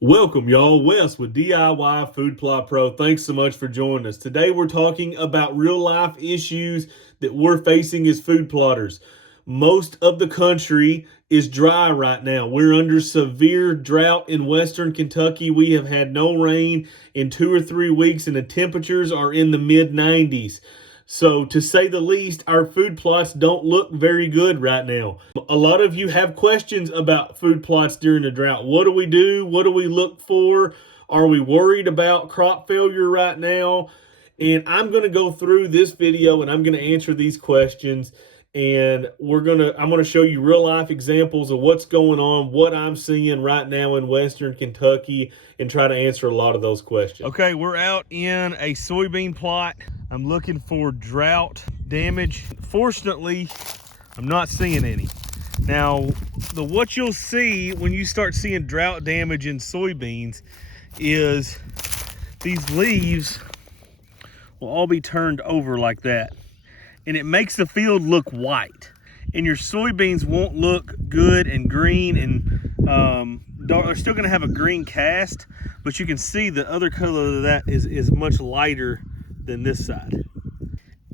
Welcome, y'all. Wes with DIY Food Plot Pro. Thanks so much for joining us. Today, we're talking about real life issues that we're facing as food plotters. Most of the country is dry right now. We're under severe drought in western Kentucky. We have had no rain in 2 or 3 weeks, and the temperatures are in the mid 90s. So, to say the least, our food plots don't look very good right now. A lot of you have questions about food plots during the drought. What do we do? What do we look for? Are we worried about crop failure right now? And I'm going to go through this video and I'm going to answer these questions. And I'm going to show you real life examples of what's going on, what I'm seeing right now in western Kentucky, and try to answer a lot of those questions. Okay, we're out in a soybean plot. I'm looking for drought damage. Fortunately, I'm not seeing any. Now, what you'll see when you start seeing drought damage in soybeans is these leaves will all be turned over like that. And it makes the field look white. And your soybeans won't look good and green, and they're still gonna have a green cast, but you can see the other color of that is much lighter than this side.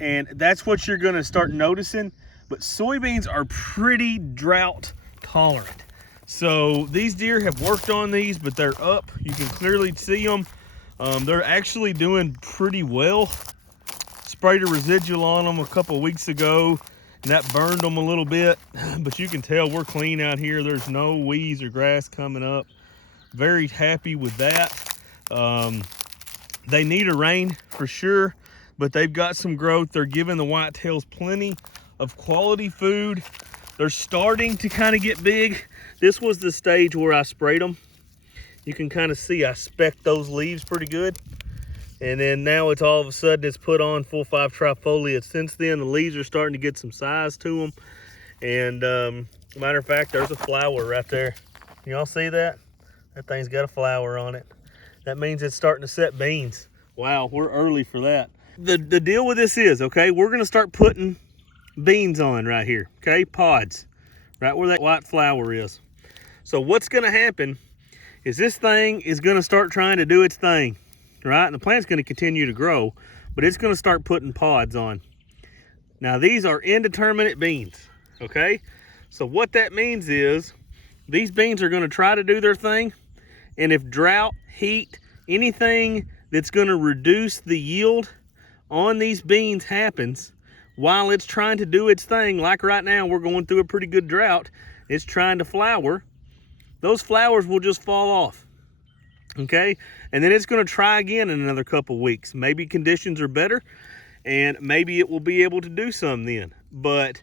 And that's what you're gonna start noticing. But soybeans are pretty drought tolerant. So these deer have worked on these, but they're up. You can clearly see them. They're actually doing pretty well. Sprayed a residual on them a couple of weeks ago, and that burned them a little bit, but you can tell we're clean out here. There's no weeds or grass coming up. Very happy with that. They need a rain for sure, but they've got some growth. They're giving the whitetails plenty of quality food. They're starting to kind of get big. This was the stage where I sprayed them. You can kind of see I specked those leaves pretty good. And then now it's all of a sudden it's put on full 5 trifoliate. Since then, the leaves are starting to get some size to them. And matter of fact, there's a flower right there. Y'all see that? That thing's got a flower on it. That means it's starting to set beans. Wow, we're early for that. The deal with this is, okay, we're gonna start putting beans on right here, okay? Pods, right where that white flower is. So what's gonna happen is this thing is gonna start trying to do its thing. Right, and the plant's going to continue to grow, but it's going to start putting pods on. Now these are indeterminate beans, okay? So what that means is these beans are going to try to do their thing, and if drought, heat, anything that's going to reduce the yield on these beans happens while it's trying to do its thing, like right now we're going through a pretty good drought, it's trying to flower, those flowers will just fall off. Okay, and then it's going to try again in another couple weeks. Maybe conditions are better, and maybe it will be able to do some then. But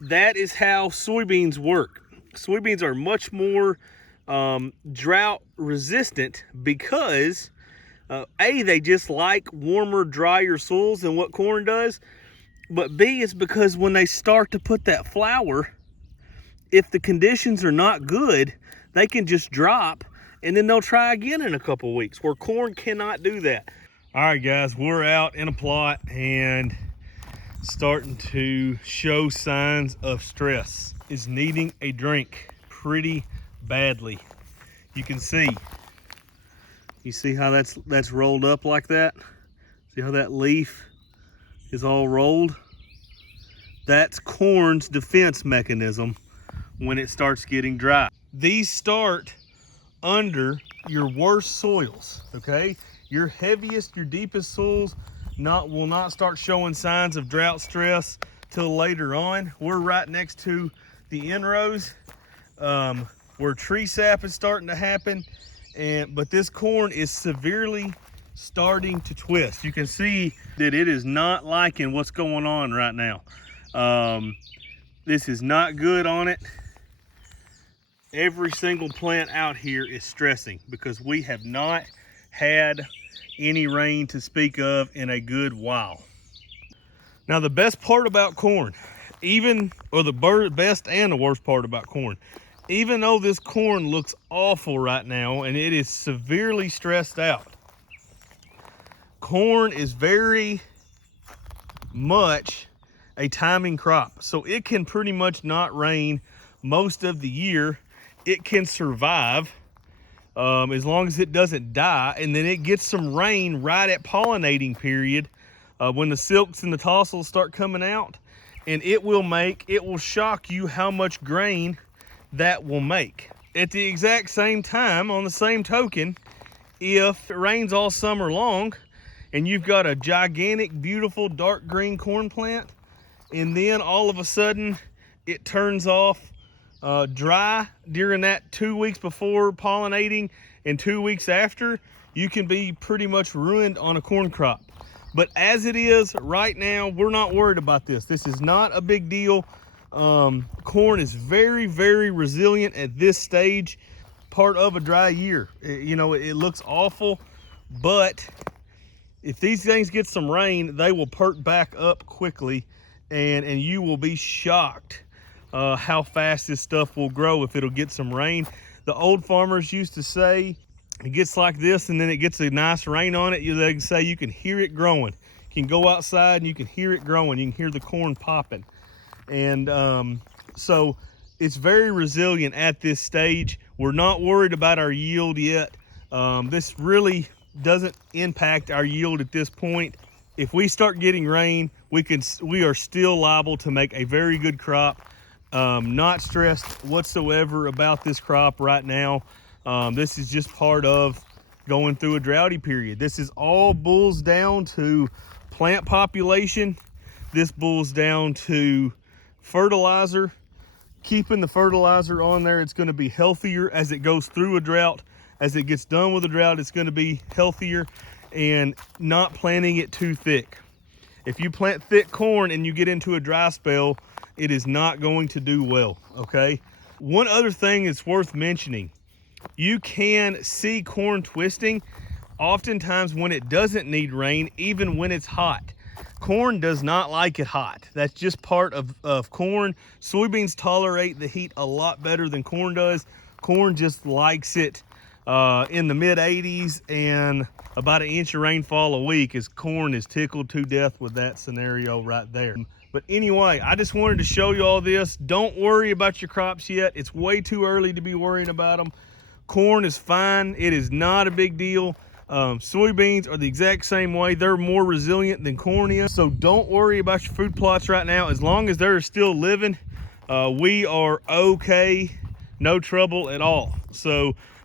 that is how soybeans work. Soybeans are much more drought resistant because A, they just like warmer, drier soils than what corn does. But B, it's because when they start to put that flower, if the conditions are not good, they can just drop, and then they'll try again in a couple weeks, where corn cannot do that. All right, guys, we're out in a plot and starting to show signs of stress. Is needing a drink pretty badly. You can see. You see how that's rolled up like that? See how that leaf is all rolled? That's corn's defense mechanism when it starts getting dry. These start under your worst soils, okay? Your heaviest, your deepest soils will not start showing signs of drought stress till later on. We're right next to the inrows where tree sap is starting to happen, but this corn is severely starting to twist. You can see that it is not liking what's going on right now. This is not good on it. Every single plant out here is stressing because we have not had any rain to speak of in a good while. Now the best part about corn, the best and the worst part about corn, even though this corn looks awful right now and it is severely stressed out, corn is very much a timing crop. So it can pretty much not rain most of the year. It can survive as long as it doesn't die, and then it gets some rain right at pollinating period, when the silks and the tassels start coming out, and it will shock you how much grain that will make. At the exact same time, on the same token, if it rains all summer long and you've got a gigantic, beautiful dark green corn plant, and then all of a sudden it turns off dry during that 2 weeks before pollinating and 2 weeks after, you can be pretty much ruined on a corn crop. But as it is right now, we're not worried about this. This is not a big deal. Corn is very, very resilient at this stage, part of a dry year. It looks awful, but if these things get some rain, they will perk back up quickly, and you will be shocked how fast this stuff will grow if it'll get some rain. The old farmers used to say, it gets like this and then it gets a nice rain on it, they can say you can hear it growing. You can go outside and you can hear it growing. You can hear the corn popping. And so it's very resilient at this stage. We're not worried about our yield yet. This really doesn't impact our yield at this point. If we start getting rain, we are still liable to make a very good crop. Not stressed whatsoever about this crop right now. This is just part of going through a droughty period. This is all boils down to plant population. This boils down to fertilizer. Keeping the fertilizer on there, it's going to be healthier as it goes through a drought. As it gets done with a drought, it's going to be healthier, and not planting it too thick. If you plant thick corn and you get into a dry spell, it is not going to do well, okay? One other thing that's worth mentioning, you can see corn twisting oftentimes when it doesn't need rain, even when it's hot. Corn does not like it hot. That's just part of corn. Soybeans tolerate the heat a lot better than corn does. Corn just likes it in the mid 80s and about 1 inch of rainfall a week, as corn is tickled to death with that scenario right there. But anyway, I just wanted to show you all this. Don't worry about your crops yet. It's way too early to be worrying about them. Corn is fine. It is not a big deal. Soybeans are the exact same way. They're more resilient than corn is. So don't worry about your food plots right now. As long as they're still living, we are okay. No trouble at all.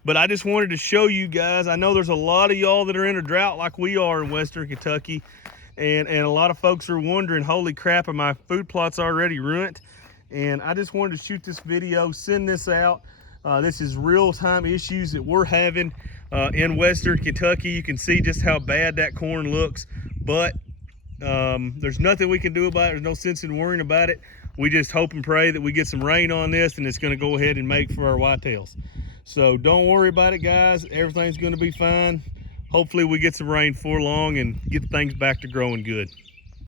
But I just wanted to show you guys. I know there's a lot of y'all that are in a drought like we are in Western Kentucky. And a lot of folks are wondering, holy crap, are my food plots already ruined? And I just wanted to shoot this video, send this out. This is real-time issues that we're having in Western Kentucky. You can see just how bad that corn looks, but there's nothing we can do about it. There's no sense in worrying about it. We just hope and pray that we get some rain on this, and it's going to go ahead and make for our whitetails. So don't worry about it, guys. Everything's going to be fine. Hopefully we get some rain before long and get things back to growing good.